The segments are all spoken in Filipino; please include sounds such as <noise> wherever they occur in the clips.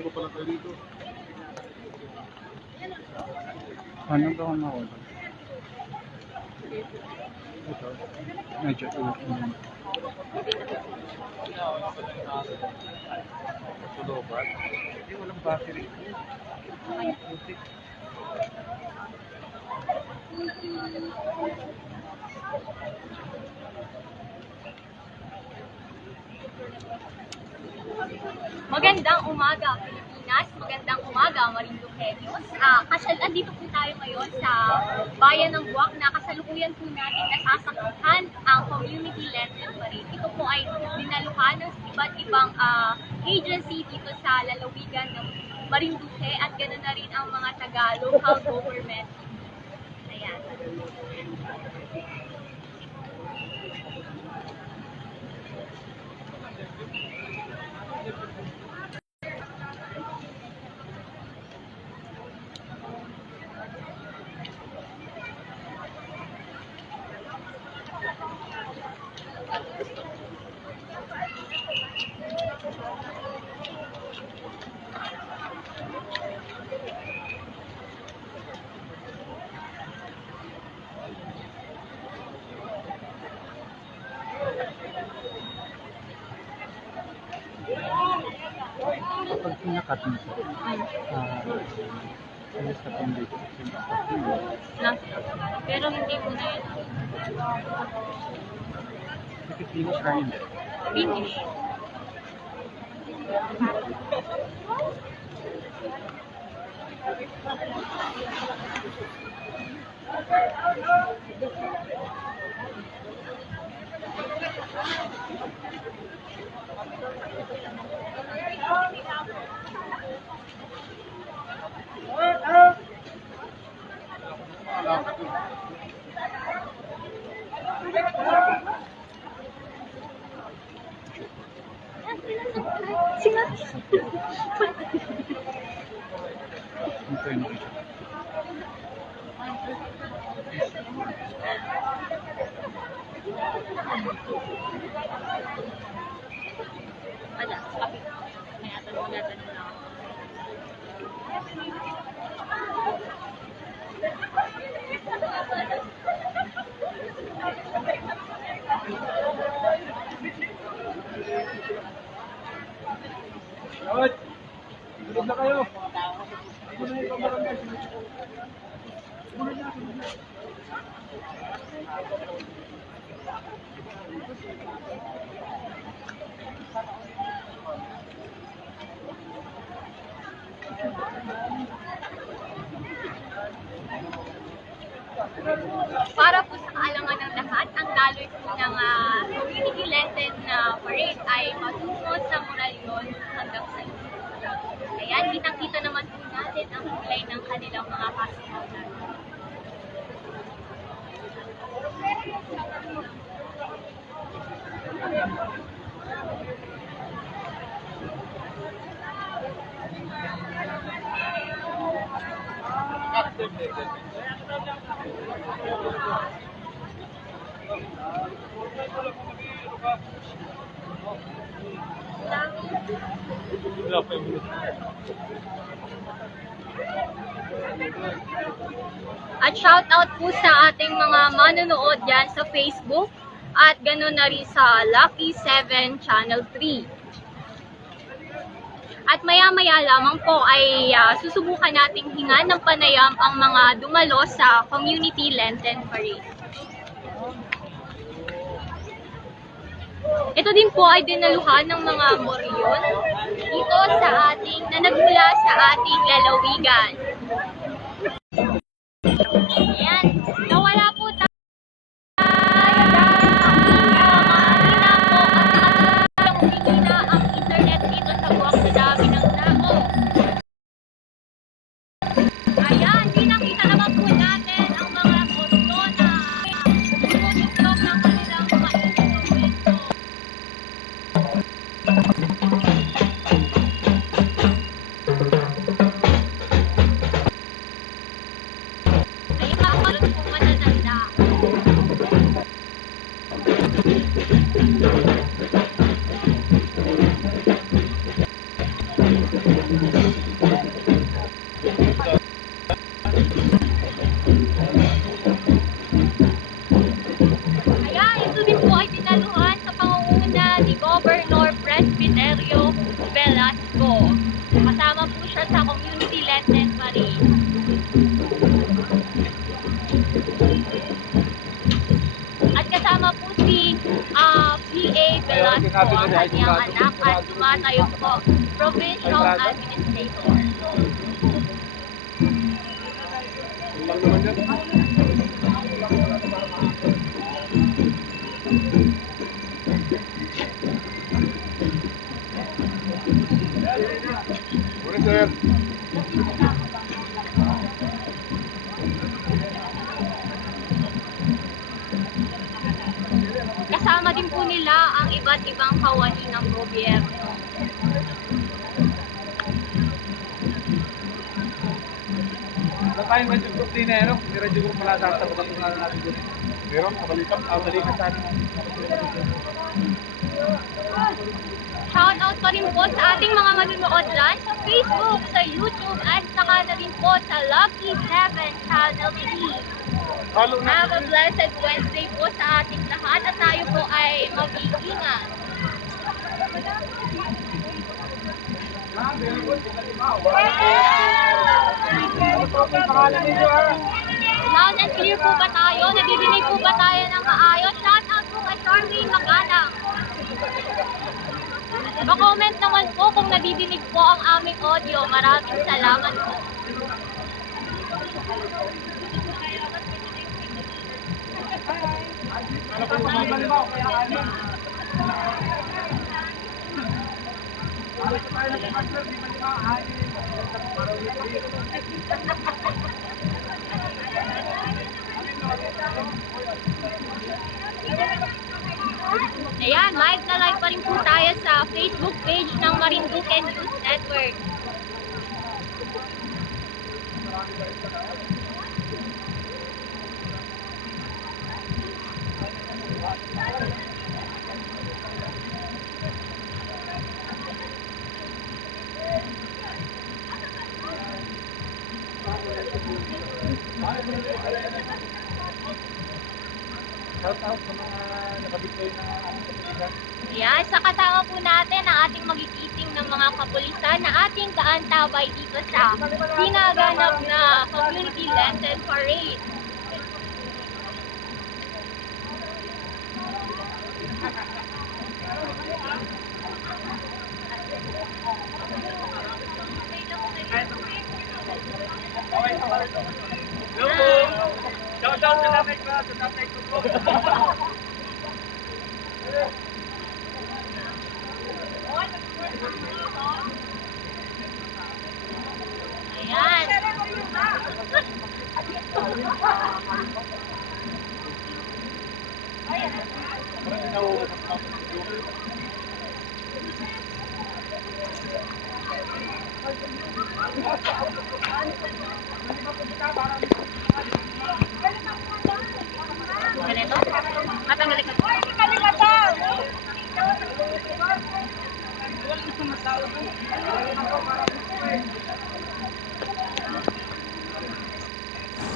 bago pa lang tayo dito. Ano ba ako nakula? Ito. Medyo mm. Sulobat. Hindi, walang battery. Putik. Magandang umaga, Pilipinas. Magandang umaga, Marinduqueños. Ah, kasyal, andito po tayo ngayon sa bayan ng Buwak na kasalukuyan po natin nasasaktan ang community lending parade. Ito po ay dinaluhan ng iba't ibang ah, agency dito sa lalawigan ng Marinduque at ganoon na rin ang mga taga-local government. Ayan. Kapag pinakat mo siya, ah, alis ka pang dito. Pero hindi po na yun. Bakit pinos ka hindi? Finish. Sino? Ito <laughs> nakita. Ada, na. Alright. Para po sa kaalangan ng lahat, ang daloy po ng ah, community lenten na parade ay patungo sa Moralion hanggang sa Luzon. Ayan, kitang-kita naman po natin ang kulay ng kanilang mga pasinaunan. At shout out po sa ating mga manonood dyan sa Facebook at ganoon na rin sa Lucky 7 Channel 3. At maya-maya lamang po ay ah, susubukan nating hingan ng panayam ang mga dumalo sa Community Lenten Parade. Ito din po ay dinaluhan ng mga moryon dito sa ating na nagmula sa ating lalawigan. Si ah, P.A. Velasco, kanyang anak, at tumatayo po, Provincial Administrator. Sir. Kasama din po nila ang iba't ibang kawani ng gobyerno. Tayong radyo group din eh, no? May radyo group pala sa sa mga natin doon. Meron, kabalikan. Ah, balikan sana. Shoutout pa rin po sa ating mga manunood dyan sa Facebook, sa YouTube, at saka na rin po sa Lucky 7 Channel TV. Halo na. Have a blessed Wednesday po sa ating lahat at tayo po ay mag-iingat. Ah. Loud and clear po ba tayo? Nadidinig po ba tayo ng maayos? Shoutout po kay Charmaine Magalang. Pa-comment naman po kung nadidinig po ang aming audio. Maraming salamat po. Ayan, live na live pa rin po tayo sa Facebook page ng Marinduque News Network. Shout out sa mga nakabigay na ano sa pagkikan. Ayan, sa kasama po natin ang ating magigiting ng mga kapulisan na ating kaantabay dito sa sinaganap na Community Lenten Parade. Shout out sa tatay ko, sa tatay ko po. <laughs> Ayan. Ganito? Matanggalin ka.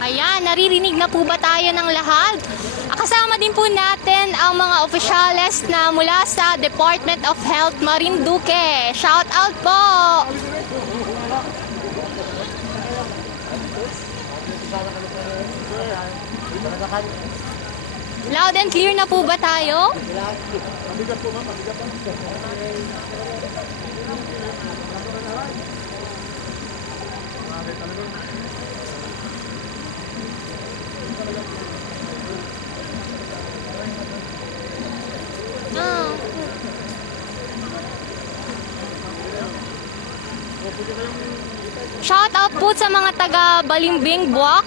Ayan, naririnig na po ba tayo ng lahat? Ah, Kasama din po natin ang mga opisyales na mula sa Department of Health Marinduque. Shout out po! Loud and clear na po ba tayo? Ah. Shout out po sa mga taga Balimbing Buwak.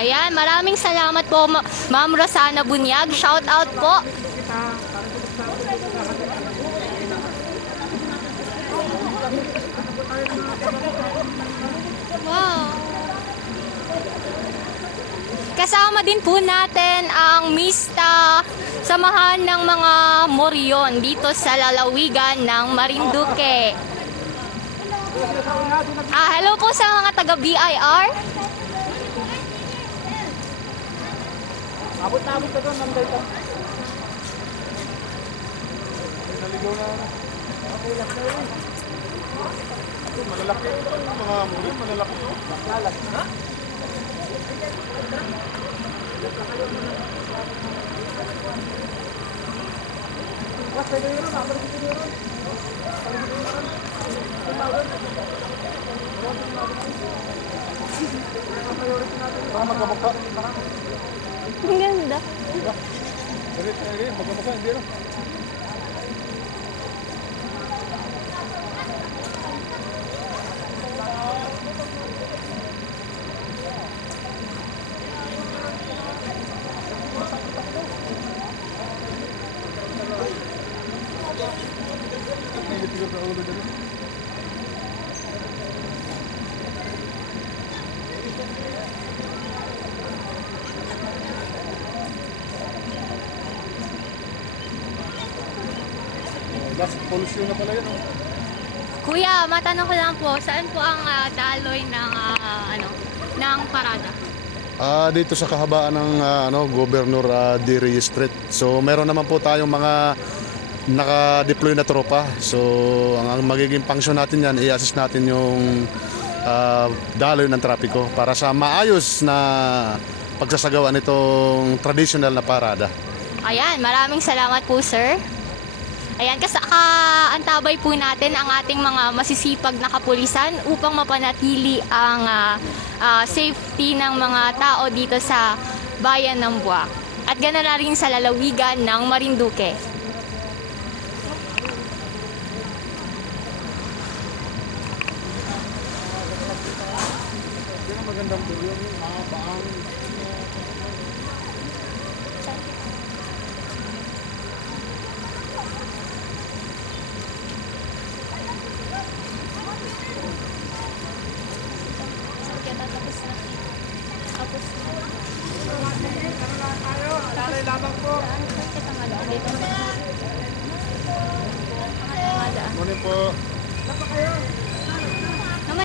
Ayan, maraming salamat po Ma- Ma'am Rosana Bunyag. Shout out po. Wow. Kasama din po natin ang Mista Samahan ng mga Moryon dito sa lalawigan ng Marinduque. Ah, hello po sa mga taga BIR. Abot na abot ka doon, Ma'am Dayton. Naligaw na. Okay lang na yun. Malalaki ito. Mga muli, malalaki ito. Makalas na. Mga magkamukha. Ang ganda. Galit na rin, magkamukha, hindi rin. Nagitigaw sa Last pollution na pala yun. Oh. Kuya, matanong ko lang po, saan po ang ah, daloy ng ah, ano, ng parada? Ah, dito sa kahabaan ng ah, ano, Governor uh, D. Reyes Street. So, meron naman po tayong mga naka-deploy na tropa. So, ang, ang magiging function natin yan, i-assist natin yung ah, daloy ng trapiko para sa maayos na pagsasagawa nitong traditional na parada. Ayan, maraming salamat po, sir. Ayan, kasaka antabay po natin ang ating mga masisipag na kapulisan upang mapanatili ang ah, ah, safety ng mga tao dito sa bayan ng Buwak. At gana na rin sa lalawigan ng Marinduque. Magandang video.